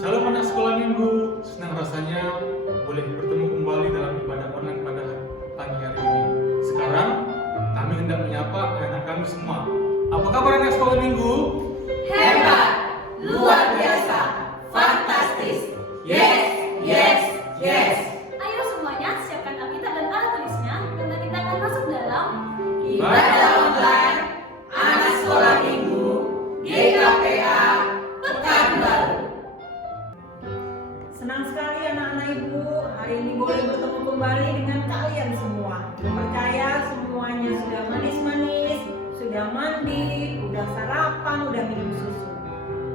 Shalom anak sekolah minggu, senang rasanya boleh bertemu kembali dalam ibadah online pada pagi hari ini. Sekarang kami hendak menyapa anak kami semua. Apa kabar anak sekolah minggu? Hebat, luar biasa, fantastis. Yes, yes, yes. Ayo semuanya siapkan Alkitab dan alat tulisnya karena kita akan masuk dalam Ibadah online anak sekolah minggu GKPA Pekan Baru. Senang sekali anak-anak ibu, hari ini boleh bertemu kembali dengan kalian semua. Percaya semuanya sudah manis-manis, sudah mandi, udah sarapan, udah minum susu.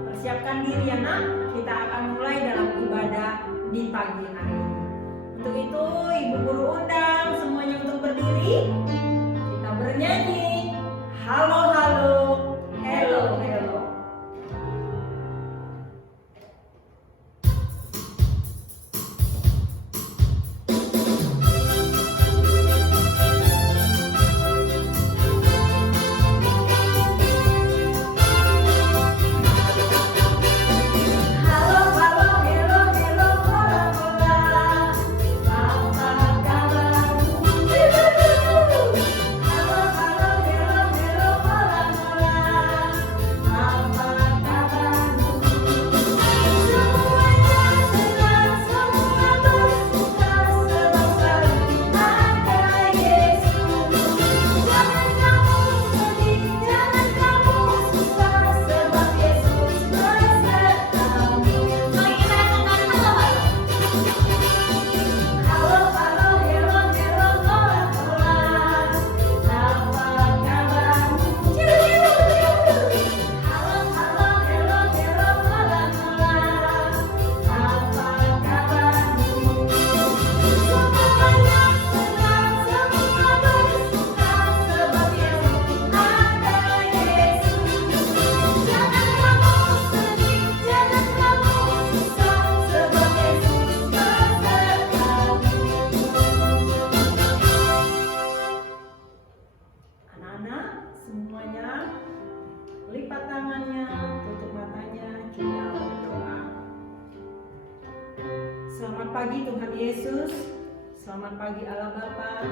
Persiapkan diri ya nak, kita akan mulai dalam ibadah di pagi hari ini. Untuk itu ibu guru undang semuanya untuk berdiri. Kita bernyanyi, halo halo, hello hello. Halo, halo, hello, hello, hola, hola. Apa kabarmu? Halo, halo, hello, hello, hola, hola. Apa kabarmu? Semuanya senang, semua bersuka sebab selalu ada Yesus. Jangan kamu sedih, jangan kamu susah sebab Yesus besertamu. Mari kita katakan halo halo. Halo halo hello hello hola hola. Apa kabarmu? Halo halo hello hello hola hola. Apa kabarmu? Semuanya senang, semua bersuka sebab Yesus ada Yesus. Jangan kamu sedih, jangan kamu susah sebab Yesus besertamu. Anak-anak semuanya lipat tangannya, tutup matanya, kita berdoa. Selamat pagi Tuhan Yesus, selamat pagi Allah Bapa,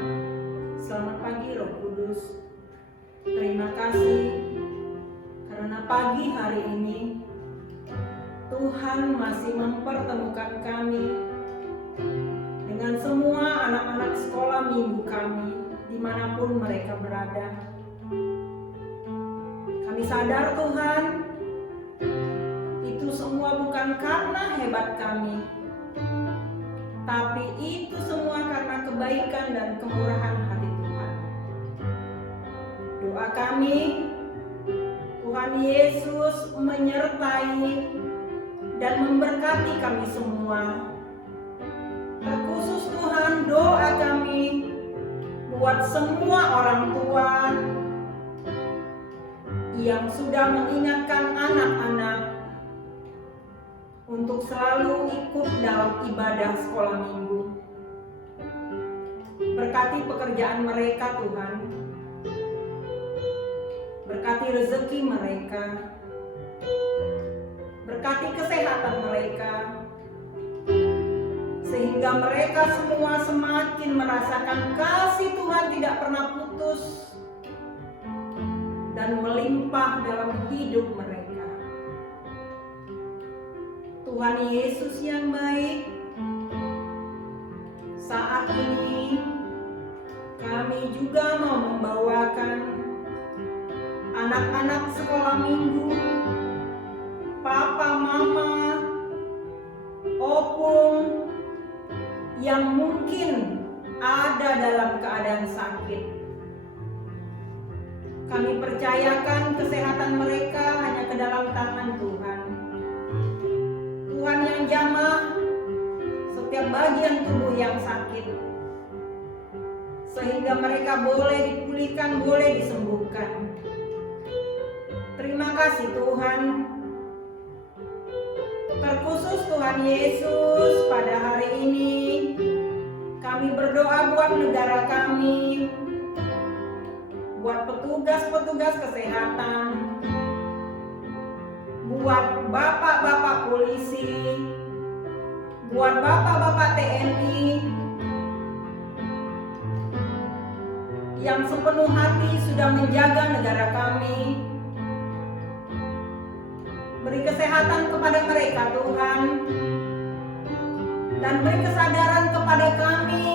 selamat pagi Roh Kudus. Terima kasih karena pagi hari ini Tuhan masih mempertemukan kami dengan semua anak-anak sekolah minggu kami dimanapun mereka berada. Kami sadar Tuhan, itu semua bukan karena hebat kami, tapi itu semua karena kebaikan dan kemurahan hati Tuhan. Doa kami, Tuhan Yesus menyertai dan memberkati kami semua. Terkhusus Tuhan, doa kami buat semua orang tua yang sudah mengingatkan anak-anak untuk selalu ikut dalam ibadah sekolah minggu. Berkati pekerjaan mereka Tuhan, berkati rezeki mereka, berkati kesehatan mereka, sehingga mereka semua semakin merasakan kasih Tuhan tidak pernah putus dan melimpah dalam hidup mereka. Tuhan Yesus yang baik, saat ini kami juga mau membawakan anak-anak sekolah minggu, papa, mama, opung yang mungkin ada dalam keadaan sakit. Kami percayakan kesehatan mereka hanya ke dalam tangan Tuhan. Tuhan yang jamah setiap bagian tubuh yang sakit, sehingga mereka boleh dipulihkan, boleh disembuhkan. Terima kasih Tuhan. Terkhusus Tuhan Yesus, pada hari ini kami berdoa buat negara kami, buat petugas-petugas kesehatan, buat bapak-bapak polisi, buat bapak-bapak TNI yang sepenuh hati sudah menjaga negara kami. Beri kesehatan kepada mereka Tuhan, dan beri kesadaran kepada kami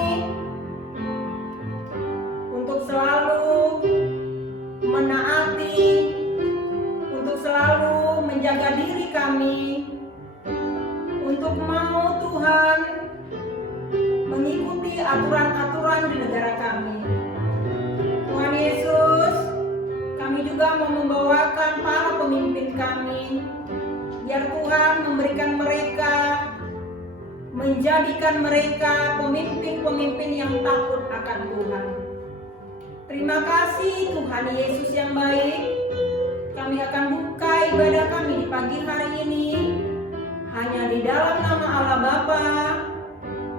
untuk selalu menaati, untuk selalu menjaga diri kami, untuk mau Tuhan mengikuti aturan-aturan di negara kami. Tuhan Yesus, kami juga mau membawakan para pemimpin kami, biar Tuhan memberikan mereka, menjadikan mereka pemimpin-pemimpin yang takut akan Tuhan. Terima kasih Tuhan Yesus yang baik. Kami akan buka ibadah kami di pagi hari ini hanya di dalam nama Allah Bapa,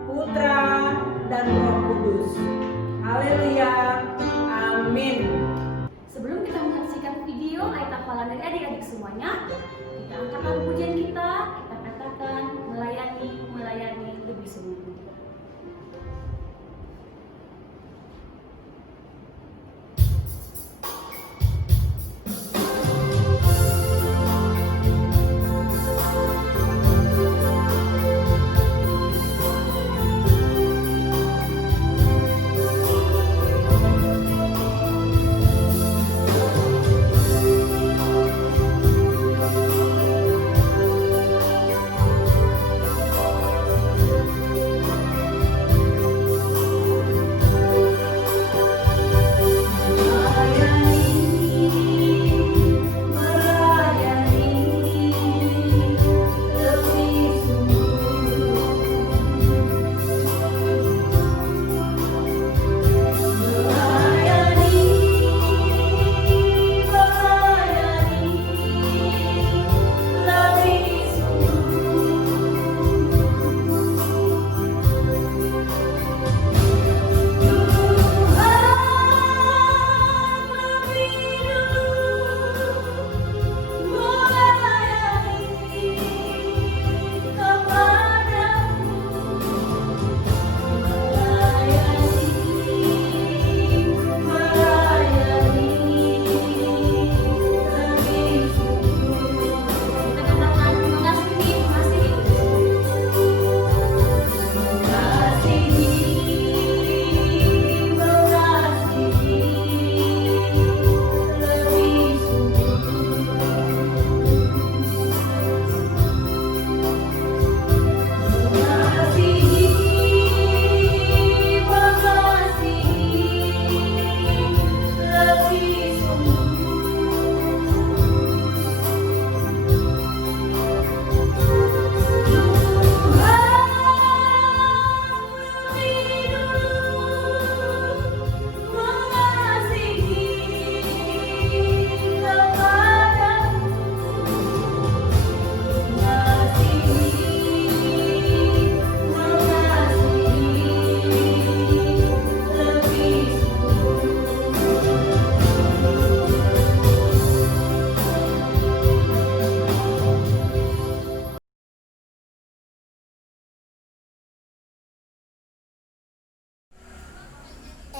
Putra, dan Roh Kudus. Haleluya. Amin. Sebelum kita menyaksikan video ayat hafalan dari adik-adik semuanya, kita angkat lagu pujian kita katakan melayani lebih sungguh.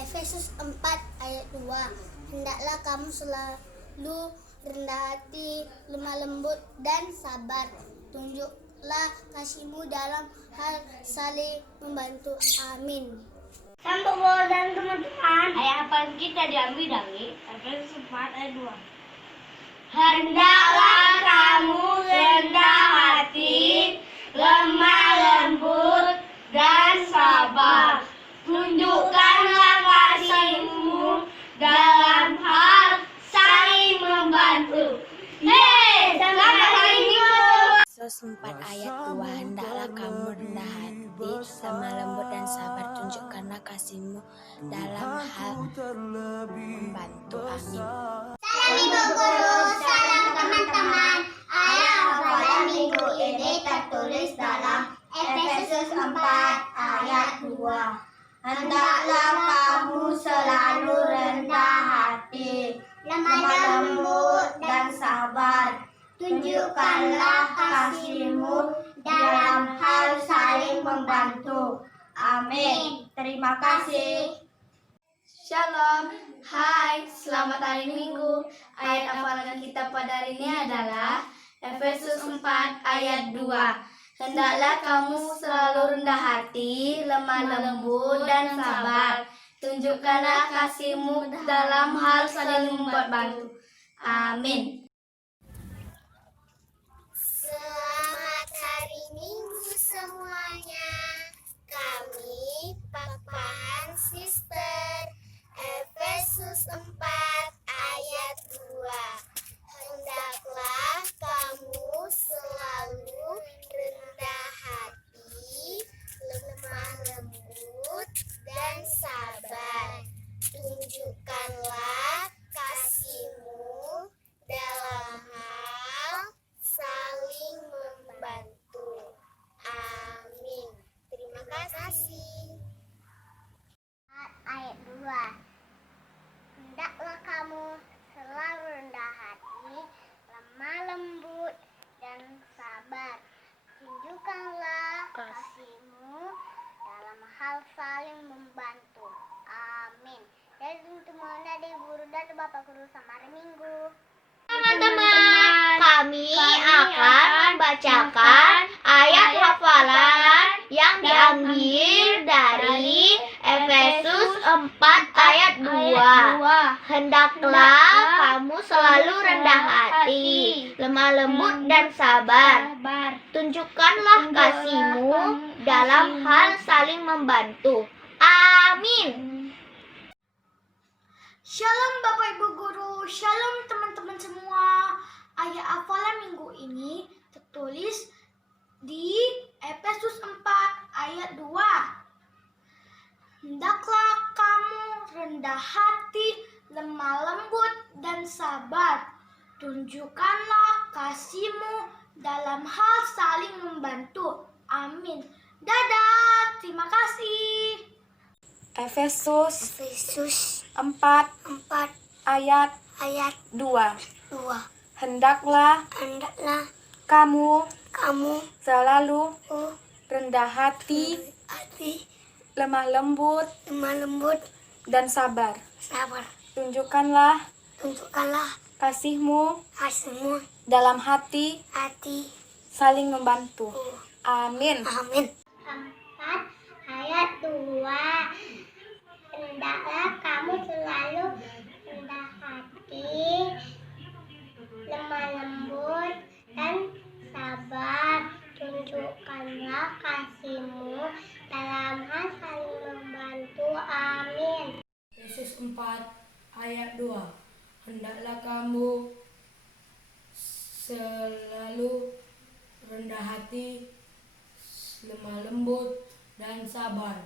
Efesus 4 ayat 2. Hendaklah kamu selalu rendah hati, lemah lembut, dan sabar. Tunjuklah kasihmu dalam hal saling membantu. Amin. Sambung dan teman-teman. Ayat hafalan kita diambil dari Efesus 4 ayat 2. Hendaklah kamu rendah hati, lemah lembut, dan sabar. Tunjukkanlah kasihmu dalam hal saling membantu. Selamat hari Minggu. Efesus 4 ayat 2. Hendaklah kamu rendah hati, lemah lembut, dan sabar. Tunjukkanlah kasihmu dalam hal membantu. Amin. Salam Ibu Guru, salam teman-teman. Ayat hafalan minggu ini tertulis dalam Efesus 4 ayat 2. Hendaklah kamu selalu rendah hati, lemah lembut, dan sabar. Tunjukkanlah kasih-Mu dalam hal saling membantu. Amin. Terima kasih. Shalom, hai, selamat hari Minggu. Ayat hafalan kita pada hari ini adalah Efesus 4 ayat 2. Hendaklah kamu selalu rendah hati, lemah lembut dan sabar. Tunjukkanlah kasih-Mu dalam hal saling membantu. Amin. Selamat hari Minggu semuanya. Kami Papahan Sister Efesus 4 ayat 2. Hendaklah kamu selalu rendah hati, lemah lembut dan sabar. Tunjukkanlah kasih-Mu dalam hal saling membantu. Amin. Terima kasih. Ayat 2. Hendaklah kamu selalu rendah hati, lemah lembut dan sabar. Tunjukkanlah kasih-Mu dalam hal saling membantu. Amin. Dan teman-teman dari guru dan Bapak Guru sama hari Minggu. Teman-teman, kami akan membacakan ayat hafalan yang diambil dari Efesus 4 ayat 2. Hendaklah kamu selalu rendah hati, lemah lembut dan sabar. Tunjukkanlah kasih-Mu dalam hal saling membantu. Amin. Shalom Bapak Ibu Guru, Shalom teman-teman semua. Ayat hafalan minggu ini tertulis di Efesus 4 ayat 2. Hendaklah kamu rendah hati, lemah lembut dan sabar. Tunjukkanlah kasih-Mu dalam hal saling membantu. Amin. Dadah, terima kasih. Efesus 4 ayat 2. Hendaklah kamu selalu rendah hati, lemah lembut dan sabar. Tunjukkanlah kasih-Mu dalam hati saling membantu. Amin. Ayat 2. Hendaklah kamu selalu rendah hati, lemah lembut dan sabar. Tunjukkanlah kasih-Mu dalam hal saling membantu. Amin. Efesus 4 ayat 2. Hendaklah kamu selalu rendah hati, lemah lembut dan sabar.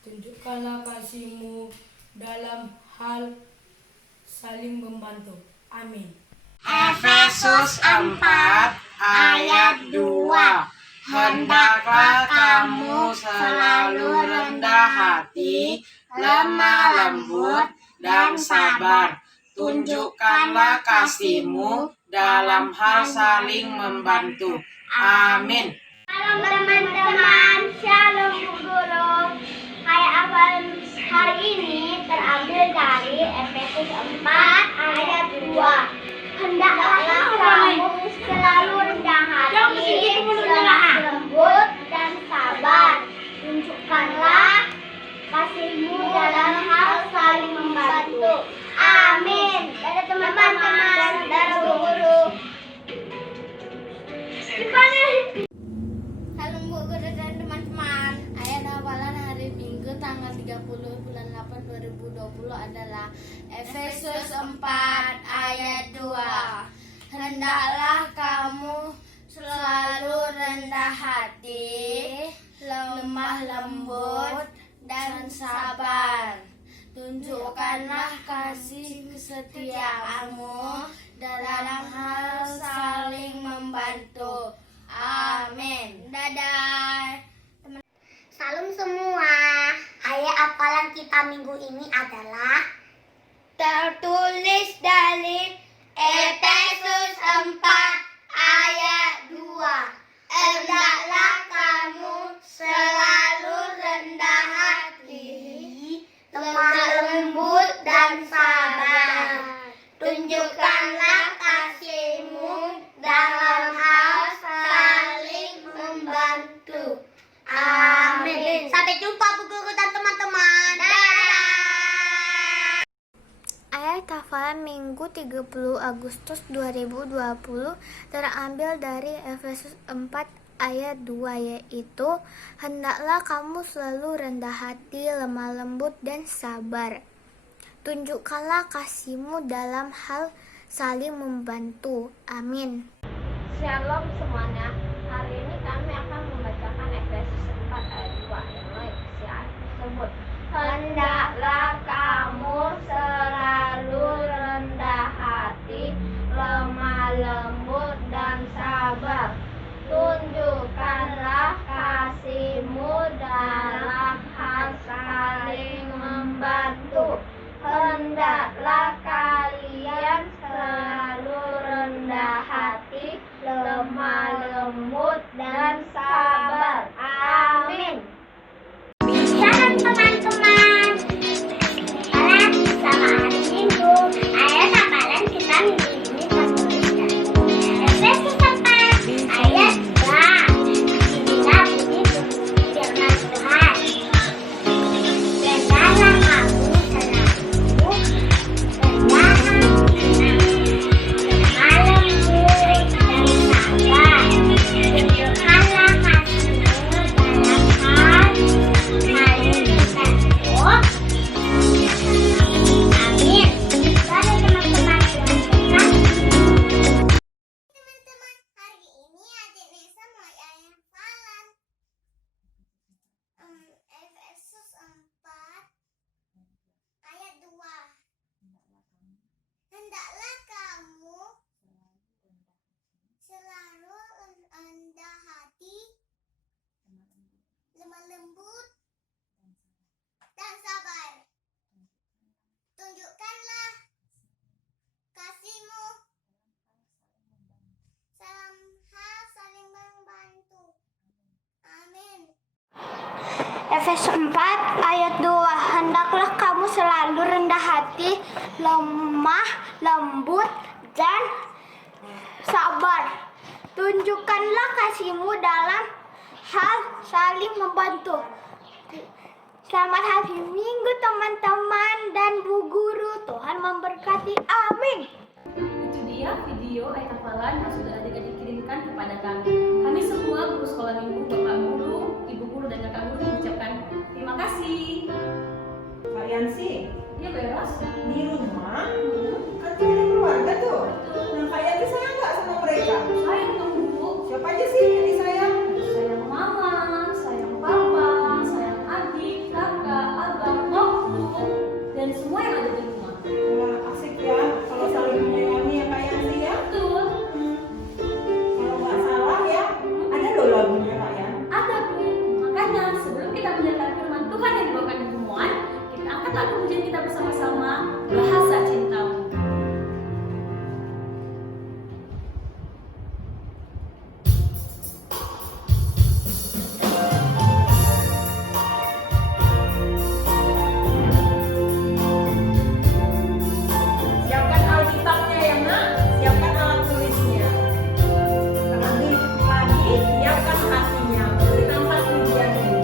Tunjukkanlah kasih-Mu dalam hal saling membantu. Amin. Efesus 4 ayat 2. Hendaklah kamu selalu rendah hati, lemah lembut dan sabar. Tunjukkanlah kasih-Mu dalam hal saling membantu. Amin. Shalom teman-teman, shalom Bu Guru. Ayat hafalan hari ini terambil dari Efesus 4 ayat 2. Hendaklah kamu selalu rendah hati, lemah lembut dan sabar. Tunjukkanlah kasih-Mu dalam hal saling membantu. Amin. Dadah teman-teman, dadah Bu Guru. Halo Bu Guru dan teman-teman. Ayat hafalan hari Minggu tanggal 30 bulan 8 2020 adalah Efesus 4 ayat 2. Hendaklah kamu selalu rendah hati, lemah lembut dan sabar. Tunjukkanlah kasih kesetiaan-Mu dalam hal saling membantu. Amin. Dadah. Salam semua. Ayat hafalan kita minggu ini adalah tertulis dari Efesus 4 Tunjukkanlah kasih-Mu dalam hal saling membantu. Amin. Sampai jumpa Bu Guru dan teman-teman. Dadah. Ayat hafalan Minggu 30 Agustus 2020 terambil dari Efesus 4 ayat 2, yaitu hendaklah kamu selalu rendah hati, lemah lembut dan sabar. Tunjukkanlah kasih-Mu dalam hal saling membantu. Amin. Shalom semuanya. Hari ini kami akan membacakan Efesus 4 ayat 2 yang mengisi ayat tersebut. Hendaklah kamu selalu rendah hati, lemah lembut dan sabar. Tunjukkanlah kasih-Mu dalam hal saling membantu. Hendaklah kalian selalu rendah hati, lemah lembut dan sabar. Amin. Shalom teman-teman. Sekarang sama hari Minggu. Ayat hafalan kita minggu ini tertulis dari Efesus 4 ayat 2. Inilah bunyi firman Tuhan. Rendahlah kamu selalu rendah hati, lemah lembut dan sabar. Tunjukkanlah kasih-Mu dalam hal saling membantu. Amin. Mari teman-teman lanjutkan. Teman-teman, hari ini adik Nesa mau ayat hafalan Efesus 4 ayat 2. Hendaklah kamu selalu rendah hati, lemah lembut dan sabar. Tunjukkanlah kasih-Mu dalam hal saling membantu. Amin. Efesus 4 ayat 2. Hendaklah kamu selalu rendah hati, lemah lembut dan sabar. Tunjukkanlah kasih-Mu dalam hal saling membantu. Selamat hari Minggu teman-teman dan Bu Guru. Tuhan memberkati. Amin. Itu dia video ayat hafalan yang sudah adik-adik kirimkan kepada kami. Kami semua guru sekolah minggu, Bapak Guru, Ibu Guru, dan Kakak Guru mengucapkan terima kasih. Kak Yansi, Ya beres. di rumah kan punya keluarga tuh. Nah, Kak Yansi sayang nggak sama mereka? Sayang dong Bu. Siapa aja sih yang disayang? Sayang mama, sayang papa, sayang adik, kakak, abang, om, dan semua yang ada di rumah. Wah, asik ya kalau saling menyayangi ya Kak Yansi ya. Betul. Kalau nggak salah ya, ada loh lagunya Kak Yan. Ada Bu. Makanya sebelum kita mendengarkan firman Tuhan yang dibawakan di ilmuwan, kita angkat lagu pujian kita bersama-sama, Bahasa Cintamu. Siapkan Alkitabnya ya Nak, siapkan alat tulisnya. Terlebih lagi, siapkan hatinya. Kita angkat pujian ini.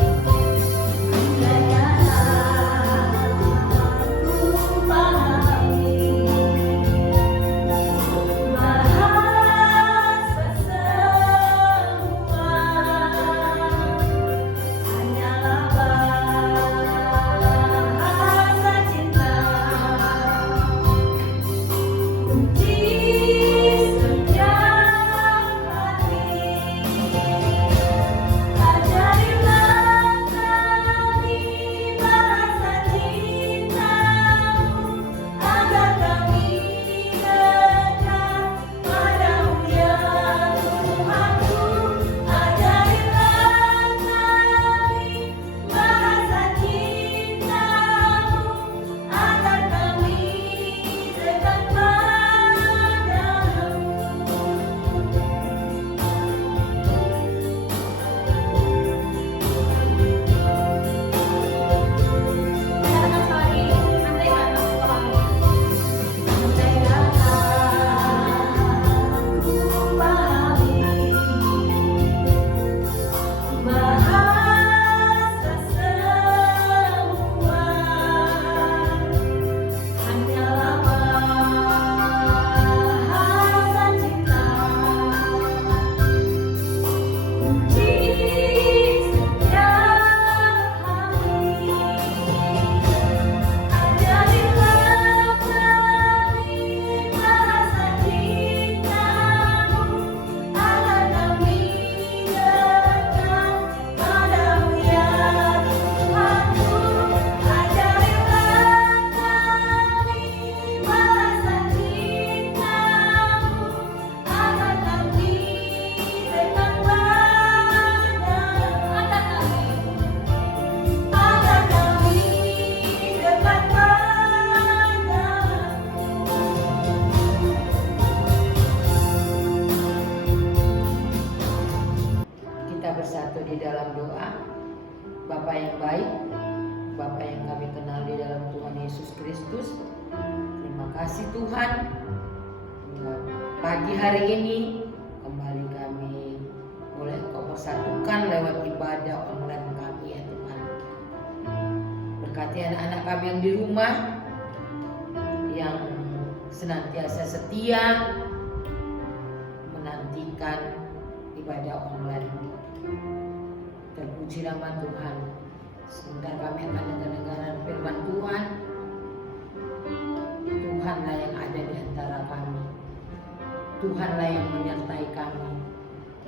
Tuhan, pagi hari ini kembali kami boleh Engkau persatukan lewat ibadah online kami ya Tuhan. Berkati anak-anak kami yang di rumah, yang senantiasa setia menantikan ibadah online. Terpuji nama Tuhan. Sebentar kami akan dengar firman Tuhan. Tuhanlah yang ada di antara kami. Tuhanlah yang menyertai kami,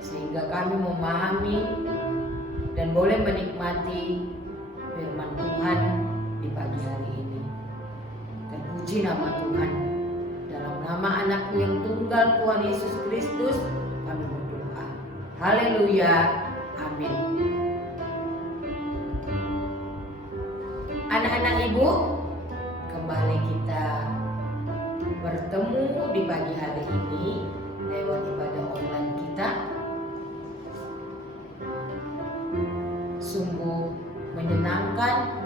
sehingga kami memahami dan boleh menikmati firman Tuhan di pagi hari ini. Terpuji nama Tuhan. Dalam nama Anakmu yang tunggal, Tuhan Yesus Kristus, kami berdoa. Haleluya. Amin. Anak-anak Ibu, kembali kita bertemu di pagi hari ini lewat ibadah online kita. Sungguh menyenangkan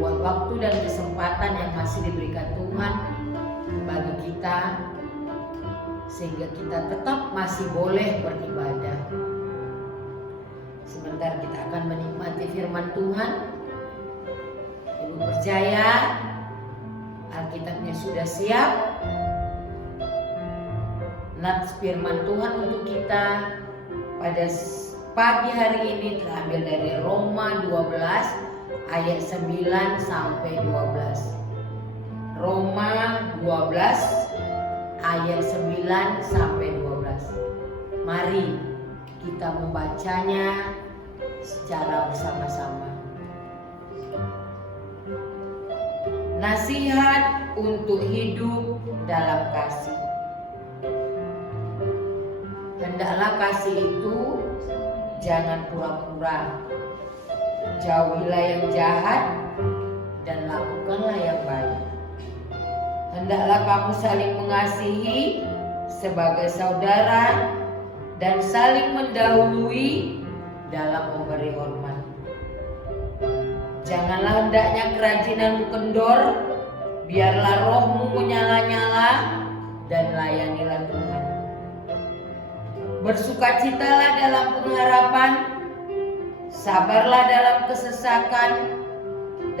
buat waktu dan kesempatan yang masih diberikan Tuhan bagi kita, sehingga kita tetap masih boleh beribadah. Sebentar kita akan menikmati firman Tuhan. Ibu percaya Alkitabnya sudah siap. Nats firman Tuhan untuk kita pada pagi hari ini terambil dari Roma 12 ayat 9 sampai 12. Roma 12 ayat 9 sampai 12. Mari kita membacanya secara bersama-sama. Nasihat untuk hidup dalam kasih. Hendaklah kasih itu jangan pura-pura. Jauhilah yang jahat dan lakukanlah yang baik. Hendaklah kamu saling mengasihi sebagai saudara dan saling mendahului dalam memberi hormat. Janganlah hendaknya kerajinanmu kendor, biarlah rohmu menyala-nyala dan layanilah Tuhan. Bersukacitalah dalam pengharapan, sabarlah dalam kesesakan,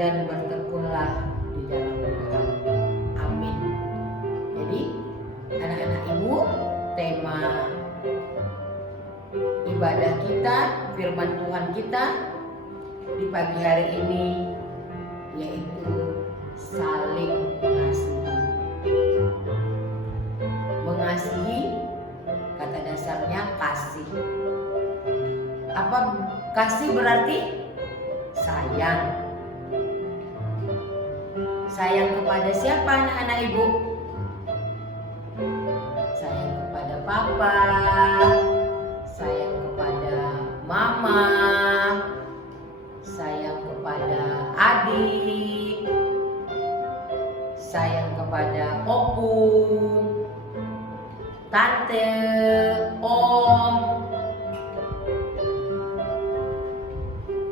dan bertekunlah di dalam Tuhan. Amin. Jadi anak-anak Ibu, tema ibadah kita, firman Tuhan kita di pagi hari ini yaitu saling mengasihi. Mengasihi kata dasarnya kasih. Apa kasih berarti? Sayang. Sayang kepada siapa anak-anak Ibu? Sayang kepada papa, sayang kepada mama, sayang kepada adik, sayang kepada opung, tante, om.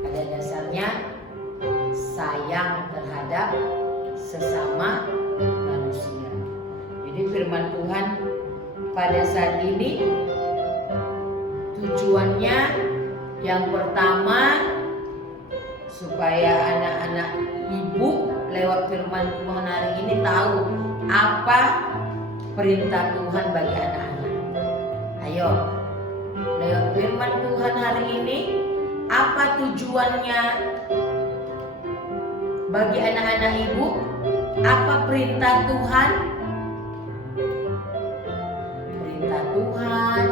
Pada dasarnya sayang terhadap sesama manusia. Jadi firman Tuhan pada saat ini tujuannya yang pertama supaya anak-anak Ibu lewat firman Tuhan hari ini tahu apa perintah Tuhan bagi anak-anak. Ayo, lewat firman Tuhan hari ini, apa tujuannya bagi anak-anak Ibu? Apa perintah Tuhan? Perintah Tuhan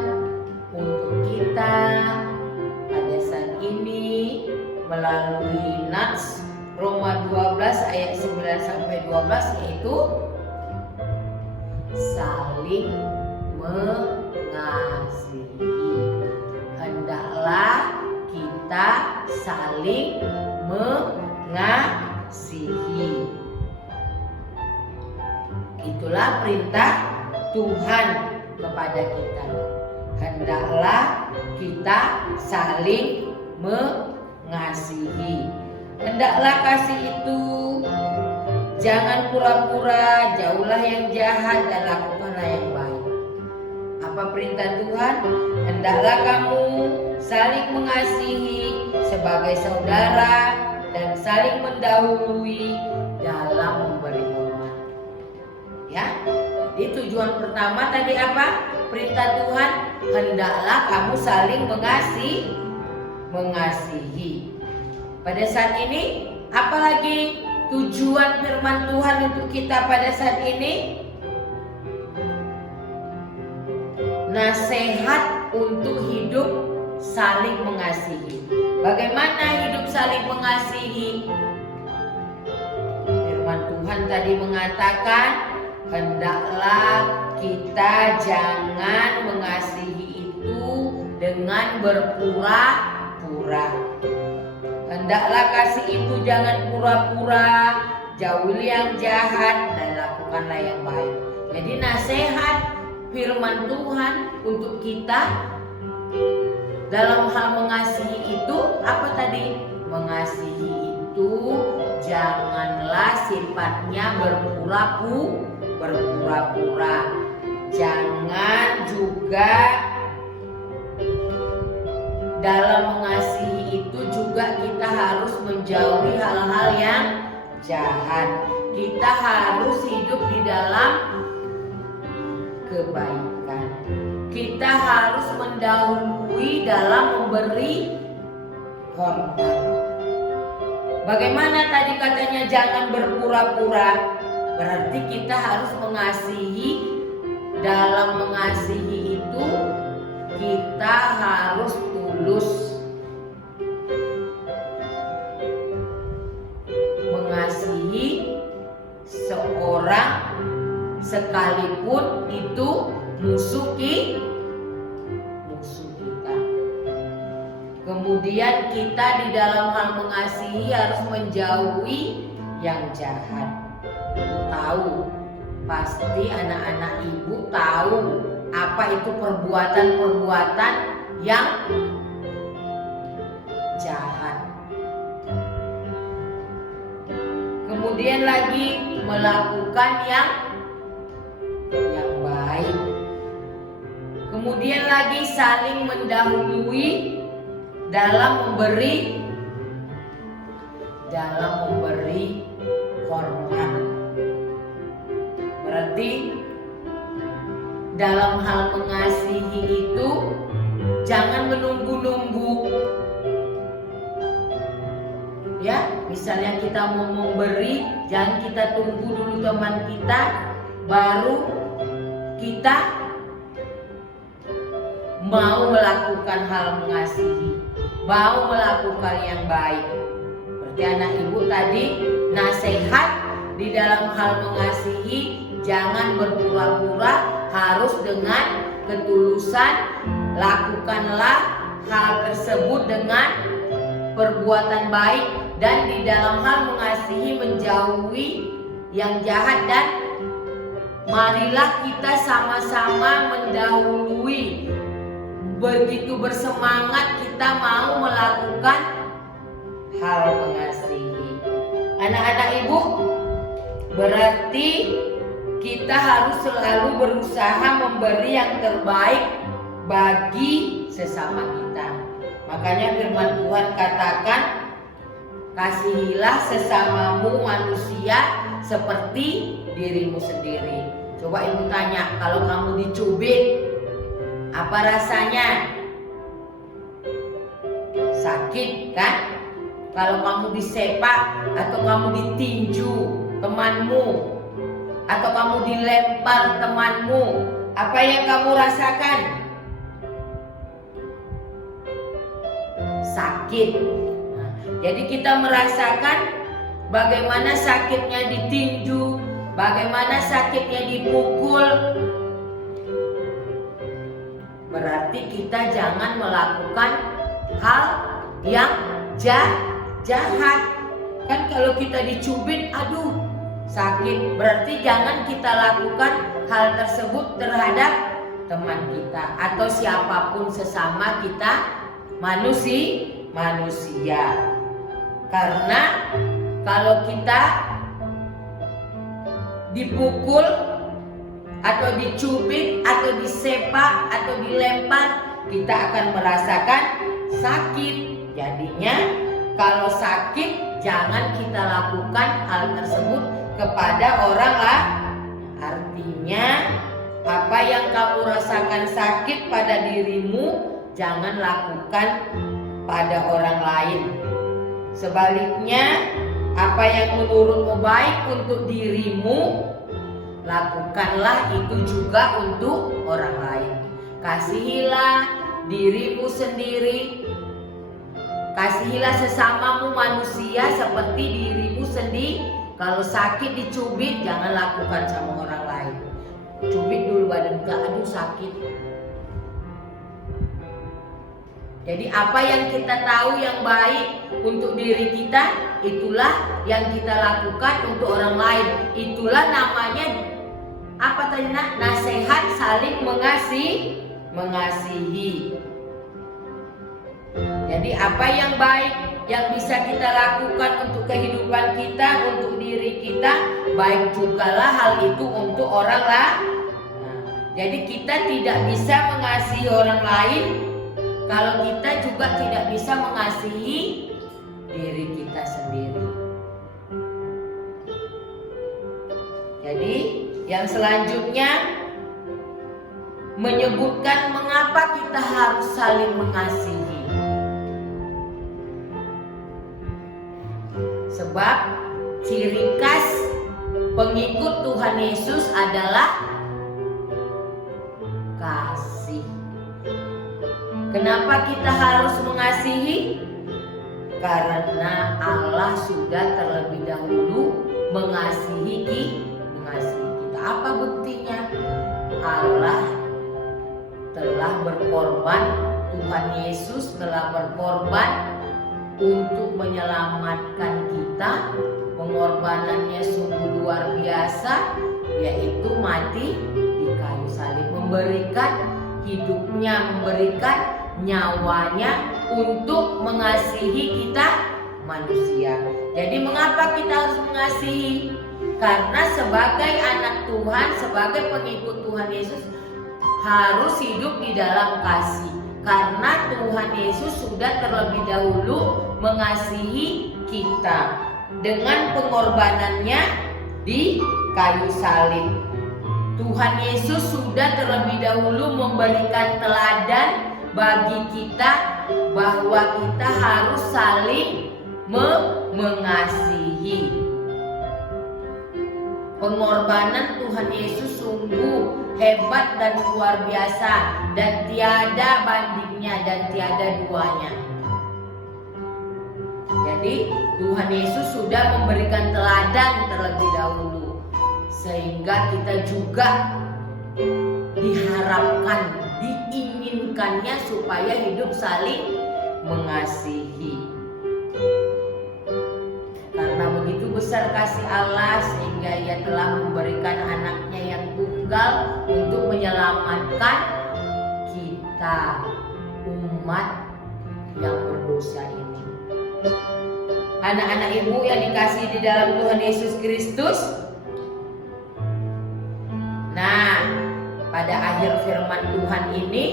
untuk kita pada saat ini melalui Nats Roma 12 ayat 9 sampai 12 yaitu saling mengasihi. Hendaklah kita saling mengasihi. Itulah perintah Tuhan kepada kita. Hendaklah kita saling mengasihi. Hendaklah kasih itu Jangan pura-pura, jauhlah yang jahat dan lakukanlah yang baik. Apa perintah Tuhan? Hendaklah kamu saling mengasihi sebagai saudara dan saling mendahului dalam memberi hormat. Ya, jadi tujuan pertama tadi apa? Perintah Tuhan, hendaklah kamu saling mengasihi. Pada saat ini, apalagi tujuan firman Tuhan untuk kita pada saat ini? Nasihat untuk hidup saling mengasihi. Bagaimana hidup saling mengasihi? Firman Tuhan tadi mengatakan, hendaklah kita jangan mengasihi itu dengan berpura-pura. Hendaklah kasih itu jangan pura-pura, jauhi yang jahat dan lakukanlah yang baik. Jadi nasihat firman Tuhan untuk kita dalam hal mengasihi itu apa tadi? Mengasihi itu janganlah sifatnya berpura-pura. Jangan juga dalam mengasihi itu juga kita harus menjauhi hal-hal yang jahat. Kita harus hidup di dalam kebaikan. Kita harus mendahului dalam memberi hormat. Bagaimana tadi katanya jangan berpura-pura? Berarti kita harus mengasihi. Dalam mengasihi itu kita harus tulus. Mengasihi seorang sekalipun itu musuh kita. Kemudian kita di dalam hal mengasihi harus menjauhi yang jahat. Tahu, pasti anak-anak ibu tahu apa itu perbuatan-perbuatan yang jahat. Kemudian lagi melakukan yang baik. Kemudian lagi saling mendahului dalam memberi hormat. Berarti dalam hal mengasihi itu jangan menunggu-nunggu. Ya, misalnya kita mau memberi, jangan kita tunggu dulu teman kita baru kita mau melakukan hal mengasihi, mau melakukan yang baik. Berarti anak ibu tadi nasihat di dalam hal mengasihi jangan berpura-pura, harus dengan ketulusan. Lakukanlah hal tersebut dengan perbuatan baik dan di dalam hal mengasihi menjauhi yang jahat, dan marilah kita sama-sama mendahului. Begitu bersemangat kita mau melakukan hal mengasihi. Anak-anak ibu, berarti kita harus selalu berusaha memberi yang terbaik bagi sesama kita. Makanya firman Tuhan katakan, kasihilah sesamamu manusia seperti dirimu sendiri. Coba ibu tanya, kalau kamu dicubit, apa rasanya? Sakit kan? Kalau kamu disepak atau kamu ditinju temanmu, atau kamu dilempar temanmu, apa yang kamu rasakan? Sakit. Nah, jadi kita merasakan bagaimana sakitnya ditinju, bagaimana sakitnya dipukul. Berarti kita jangan melakukan hal yang jahat. Kan kalau kita dicubit, aduh sakit. Berarti jangan kita lakukan hal tersebut terhadap teman kita atau siapapun sesama kita manusia. Karena kalau kita dipukul atau dicubit atau disepak atau dilempar, kita akan merasakan sakit. Jadinya kalau sakit jangan kita lakukan hal tersebut kepada orang lain. Artinya apa yang kamu rasakan sakit pada dirimu, jangan lakukan pada orang lain. Sebaliknya, apa yang menurutmu baik untuk dirimu, lakukanlah itu juga untuk orang lain. Kasihilah dirimu sendiri, kasihilah sesamamu manusia seperti dirimu sendiri. Kalau sakit dicubit, jangan lakukan sama orang lain. Cubit dulu badan kita, aduh sakit. Jadi apa yang kita tahu yang baik untuk diri kita, itulah yang kita lakukan untuk orang lain. Itulah namanya apa tadi nak? Nasihat saling mengasihi. Jadi apa yang baik yang bisa kita lakukan untuk kehidupan kita, untuk diri kita, baik jugalah hal itu untuk orang lain. Jadi kita tidak bisa mengasihi orang lain kalau kita juga tidak bisa mengasihi diri kita sendiri. Jadi yang selanjutnya menyebutkan mengapa kita harus saling mengasihi. Sebab ciri khas pengikut Tuhan Yesus adalah kasih. Kenapa kita harus mengasihi? Karena Allah sudah terlebih dahulu mengasihi kita. Apa buktinya? Allah telah berkorban, Tuhan Yesus telah berkorban untuk menyelamatkan kita. Pengorbanannya sungguh luar biasa, yaitu mati di kayu salib, memberikan hidupnya, memberikan nyawanya untuk mengasihi kita manusia. Jadi mengapa kita harus mengasihi? Karena sebagai anak Tuhan, sebagai pengikut Tuhan Yesus harus hidup di dalam kasih. Karena Tuhan Yesus sudah terlebih dahulu mengasihi kita dengan pengorbanannya di kayu salib. Tuhan Yesus sudah terlebih dahulu memberikan teladan bagi kita bahwa kita harus saling mengasihi. Pengorbanan Tuhan Yesus sungguh hebat dan luar biasa, dan tiada bandingnya dan tiada duanya. Jadi Tuhan Yesus sudah memberikan teladan terlebih dahulu, sehingga kita juga diharapkan, diinginkannya supaya hidup saling mengasihi. Karena begitu besar kasih Allah sehingga Ia telah memberikan anaknya yang tunggal untuk menyelamatkan kita, umat yang berdosa ini. Anak-anak ibu yang dikasihi di dalam Tuhan Yesus Kristus. Nah, pada akhir firman Tuhan ini,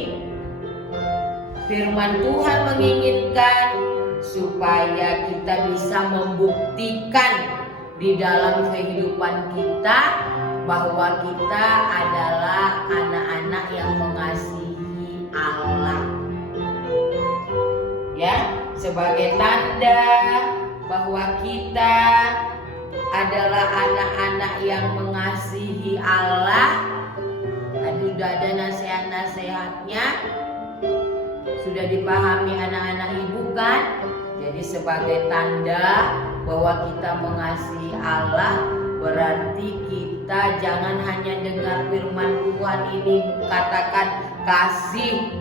firman Tuhan menginginkan supaya kita bisa membuktikan di dalam kehidupan kita bahwa kita adalah anak-anak yang mengasihi Allah. Ya, sebagai tanda bahwa kita adalah anak-anak yang mengasihi Allah. Sudah ada nasihat-nasihatnya, sudah dipahami anak-anak ibu kan? Jadi sebagai tanda bahwa kita mengasihi Allah, berarti kita jangan hanya dengar firman Tuhan ini katakan kasih,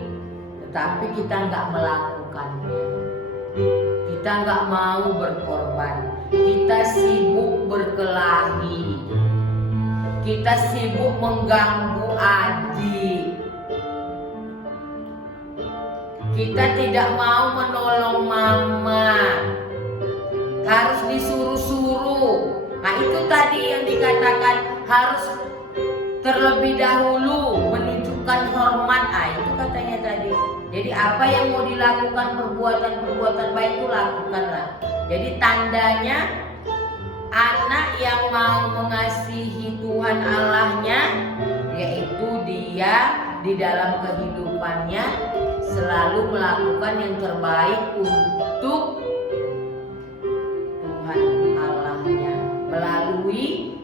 tetapi kita nggak melakukannya. Kita nggak mau berkorban, kita sibuk berkelahi, kita sibuk mengganggu adik, kita tidak mau menolong mama, harus disuruh-suruh. Nah itu tadi yang dikatakan harus terlebih dahulu menunjukkan hormat. Itu katanya tadi. Jadi apa yang mau dilakukan, perbuatan-perbuatan baik itu lakukanlah. Jadi tandanya anak yang mau mengasihi Tuhan Allahnya, yaitu dia di dalam kehidupannya selalu melakukan yang terbaik untuk Tuhan Allahnya melalui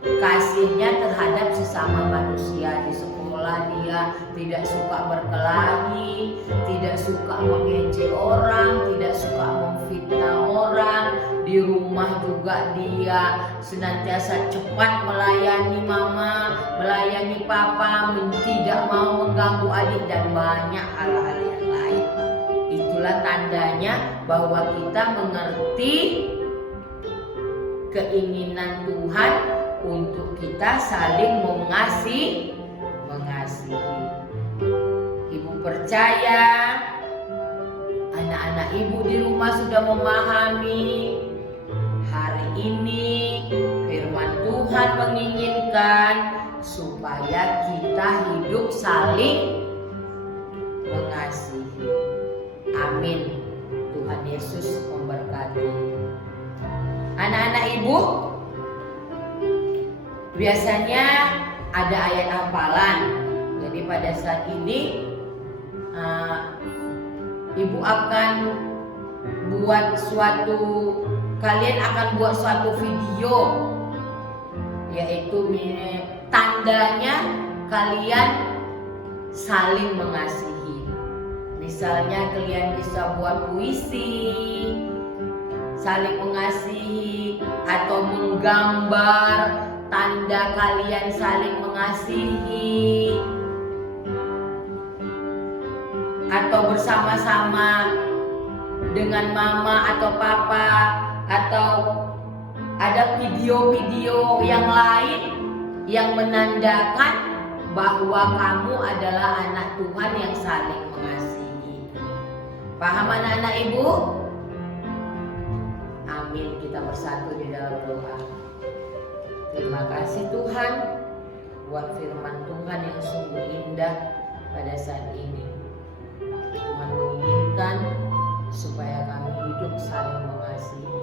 kasihnya terhadap sesama manusia. Di sekolah dia tidak suka berkelahi, tidak suka mengejek orang, tidak suka memfitnah orang. Di rumah juga dia senantiasa cepat melayani mama, melayani papa, tidak mau mengganggu adik dan banyak hal-hal yang lain. Itulah tandanya bahwa kita mengerti keinginan Tuhan untuk kita saling mengasihi. Ibu percaya anak-anak ibu di rumah sudah memahami hari ini firman Tuhan menginginkan supaya kita hidup saling mengasihi. Amin. Tuhan Yesus memberkati. Anak-anak ibu, biasanya ada ayat hafalan. Jadi pada saat ini ibu akan kalian akan buat suatu video, yaitu tandanya kalian saling mengasihi. Misalnya kalian bisa buat puisi saling mengasihi, atau menggambar tanda kalian saling mengasihi, atau bersama-sama dengan mama atau papa, atau ada video-video yang lain yang menandakan bahwa kamu adalah anak Tuhan yang saling mengasihi. Paham anak-anak ibu? Amin. Kita bersatu di dalam doa. Terima kasih Tuhan buat firman Tuhan yang sungguh indah pada saat ini. Tuhan menginginkan supaya kami hidup saling mengasihi.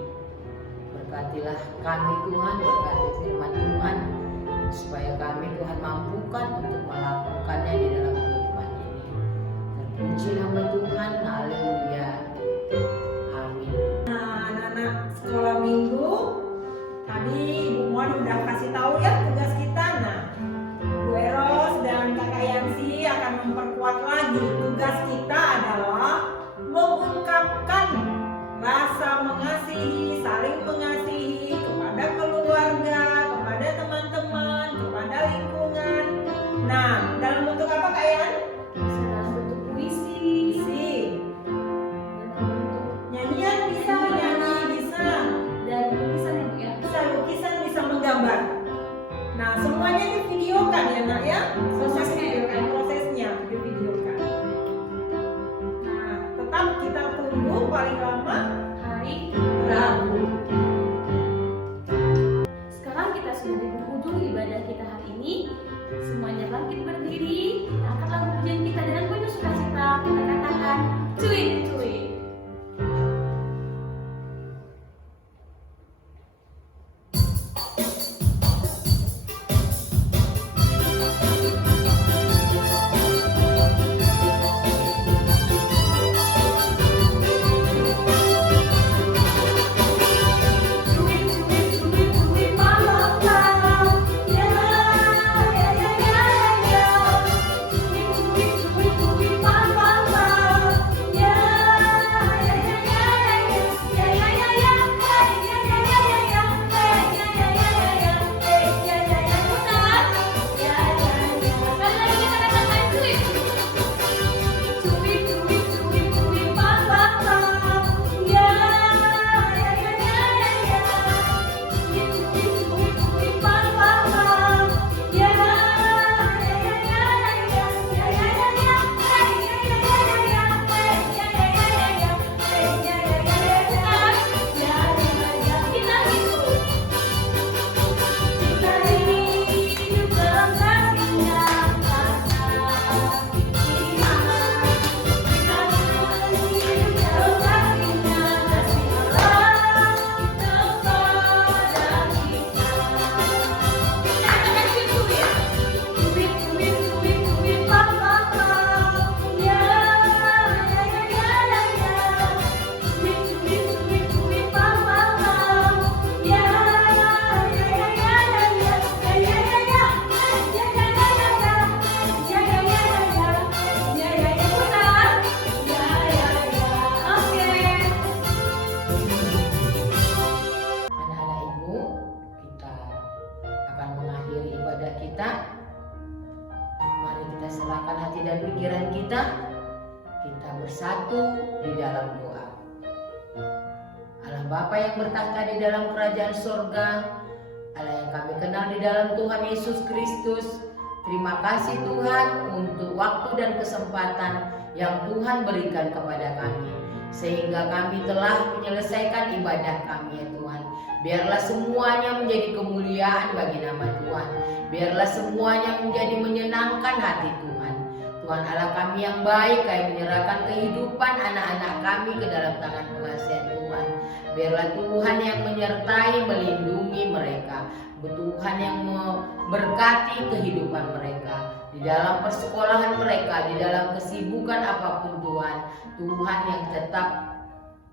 Berkatilah kami Tuhan, berkati firman Tuhan, supaya kami Tuhan mampukan untuk melakukannya di dalam kehidupan ini. Terpuji nama Tuhan, haleluya. Amin. Anak-anak sekolah minggu, tadi Ibu Muan udah kasih tahu ya tugas kita. Nah, Bu Eros dan Kakak Yansi akan memperkuat lagi. Tugas kita adalah mengungkapkan rasa mengasihi, saling mengasihi kepada keluarga, kepada teman-teman, kepada lingkungan. Nah, dalam bentuk apa Kak Yan? Bisa dalam bentuk puisi, Nyanyian bisa, nyanyi bisa, dan lukisan ibu ya. bisa lukisan, bisa menggambar. Nah, semuanya divideokan ya nak ya. Prosesnya divideokan. Nah, tetap kita tunggu paling lama Hari Rabu. Sekarang kita sudah di penghujung ibadah kita hari ini. Semuanya bangkit berdiri. Kita angkat lagu pujian kita dengan penuh sukacita. Kita katakan, cuit cuit. Yeah. serahkan hati dan pikiran kita bersatu di dalam doa. Allah Bapa yang bertahta di dalam kerajaan sorga, Allah yang kami kenal di dalam Tuhan Yesus Kristus, terima kasih Tuhan untuk waktu dan kesempatan yang Tuhan berikan kepada kami, sehingga kami telah menyelesaikan ibadah kami ya Tuhan. Biarlah semuanya menjadi kemuliaan bagi nama Tuhan. Biarlah semuanya menjadi menyenangkan hati Tuhan. Tuhan Allah kami yang baik, kami menyerahkan kehidupan anak-anak kami ke dalam tangan pengasihan Tuhan. Biarlah Tuhan yang menyertai, melindungi mereka. Tuhan yang memberkati kehidupan mereka. Di dalam persekolahan mereka, di dalam kesibukan apapun Tuhan. Tuhan yang tetap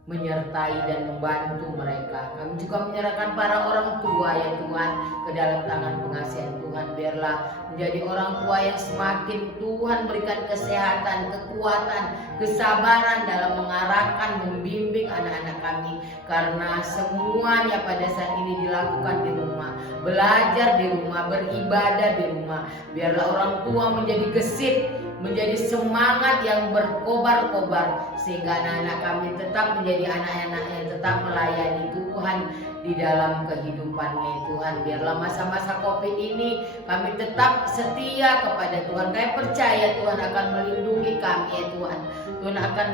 menyertai dan membantu mereka. Kami juga menyerahkan para orang tua ya Tuhan ke dalam tangan pengasihan Tuhan. Biarlah menjadi orang tua yang semakin Tuhan berikan kesehatan, kekuatan, kesabaran dalam mengarahkan, membimbing anak-anak kami. Karena semuanya pada saat ini dilakukan di rumah, belajar di rumah, beribadah di rumah. Biarlah orang tua menjadi gesit, menjadi semangat yang berkobar-kobar, sehingga anak-anak kami tetap menjadi anak-anak yang tetap melayani Tuhan di dalam kehidupannya Tuhan. Biarlah masa-masa COVID ini kami tetap setia kepada Tuhan. Kami percaya Tuhan akan melindungi kami ya Tuhan. Tuhan akan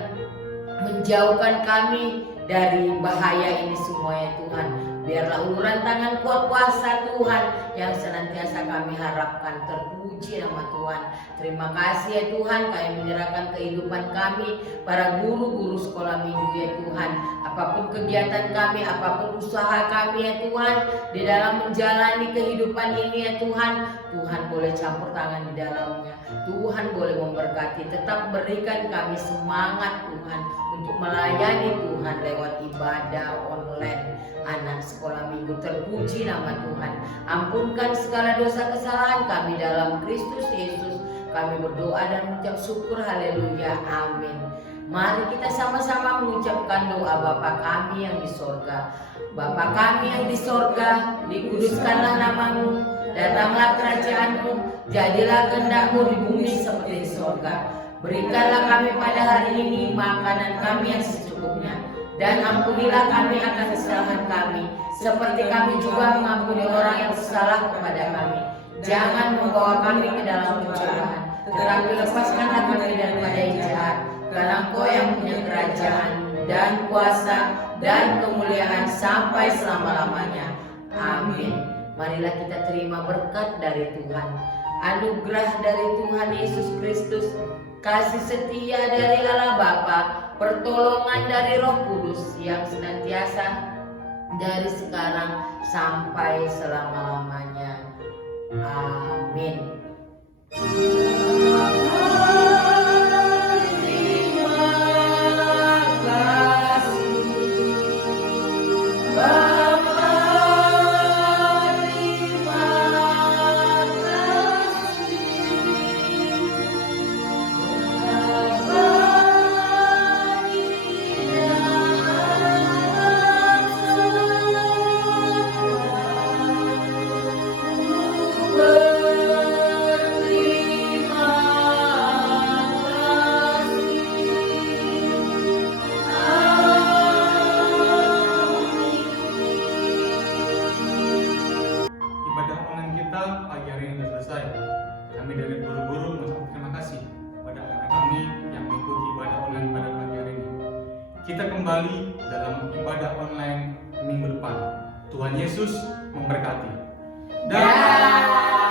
menjauhkan kami dari bahaya ini semua ya Tuhan. Biarlah uluran tangan kuat kuasa Tuhan yang senantiasa kami harapkan. Terpuji nama Tuhan. Terima kasih ya Tuhan, kami menyerahkan kehidupan kami, para guru-guru sekolah minggu ya Tuhan. Apapun kegiatan kami, apapun usaha kami ya Tuhan, di dalam menjalani kehidupan ini ya Tuhan, Tuhan boleh campur tangan di dalamnya. Tuhan boleh memberkati, tetap berikan kami semangat Tuhan untuk melayani Tuhan lewat ibadah online anak sekolah minggu. Terpuji nama Tuhan. Ampunkan segala dosa kesalahan kami dalam Kristus Yesus. Kami berdoa dan mengucap syukur. Haleluya. Amin. Mari kita sama-sama mengucapkan doa Bapa kami yang di sorga. Bapa kami yang di sorga, dikuduskanlah namamu, datanglah kerajaanmu, jadilah kehendak-Mu di bumi seperti di sorga. Berikanlah kami pada hari ini makanan kami yang secukupnya, dan ampunilah kami akan kesalahan kami, seperti kami juga mengampuni orang yang bersalah kepada kami. Jangan membawa kami ke dalam pencobaan, tetapi lepaskanlah kami daripada yang jahat. Karena Engkau yang punya kerajaan dan kuasa dan kemuliaan sampai selama-lamanya. Amin. Marilah kita terima berkat dari Tuhan, anugerah dari Tuhan Yesus Kristus, kasih setia dari Allah Bapa, pertolongan dari Roh Kudus yang senantiasa dari sekarang sampai selama-lamanya. Amin. Ibadah online kita pagi hari ini sudah selesai. Kami dari guru-guru mengucapkan terima kasih kepada anak kami yang mengikuti ibadah online pada pagi hari ini. Kita kembali dalam ibadah online minggu depan. Tuhan Yesus memberkati. Dah.